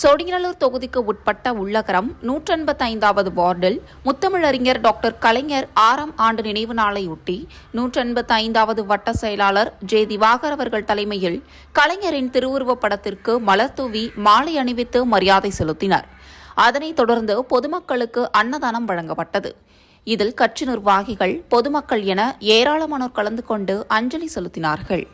சோழிங்கநல்லூர் தொகுதிக்கு உட்பட்ட உள்ளகரம் 185வது வார்டில் முத்தமிழறிஞர் டாக்டர் கலைஞர் 6ஆம் ஆண்டு நினைவு நாளையொட்டி 185வது வட்ட செயலாளர் ஜே. திவாகர் அவர்கள் தலைமையில் கலைஞரின் திருவுருவப் படத்திற்கு மலர்தூவி மாலை அணிவித்து மரியாதை செலுத்தினர். அதனைத் தொடர்ந்து பொதுமக்களுக்கு அன்னதானம் வழங்கப்பட்டது. இதில் கட்சி நிர்வாகிகள், பொதுமக்கள் என ஏராளமானோர் கலந்து கொண்டு அஞ்சலி செலுத்தினார்கள்.